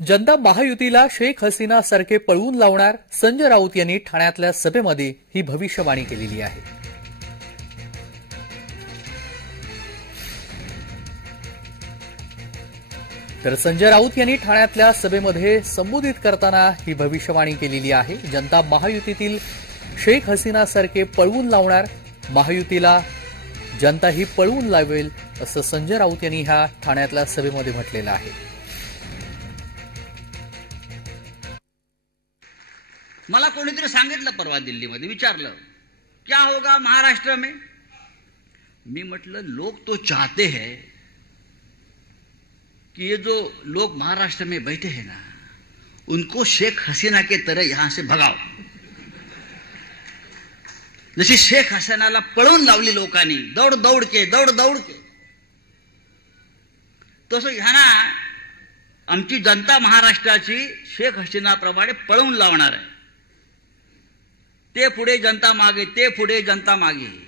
जनता महायुतीला शेख हसीना सारखे पळवून लावणार, संजय राऊत यांनी ठाण्यातल्या सभेमध्ये ही भविष्यवाणी केलेली आहे. तर संजय राऊत यांनी ठाण्यातल्या सभेमध्ये संबोधित करताना ही भविष्यवाणी केलेली आहे. जनता महायुतीतील शेख हसीना सारखे पळवून लावणार, महायुतीला जनता ही पळवून लावेल, असं संजय राऊत यांनी ह्या ठाण्यातल्या सभेमध्ये म्हटलेलं आहे. मला कोणीतरी सांगितलं परवा दिल्लीमध्ये, विचारलं क्या होगा महाराष्ट्र में. मी म्हटलं लोग तो चाहते हैं कि ये जो लोग महाराष्ट्र में बैठे हैं ना, उनको शेख हसीना के तरह यहां से भगाओ. जशी शेख हसीनाला पळवून लावली लोकांनी दौड दौड के, तसं ह्यांना आमची जनता महाराष्ट्राची शेख हसीनाप्रमाणे पळवून लावणार आहे. ते पुढे जनता मागे, ते पुढे जनता मागे.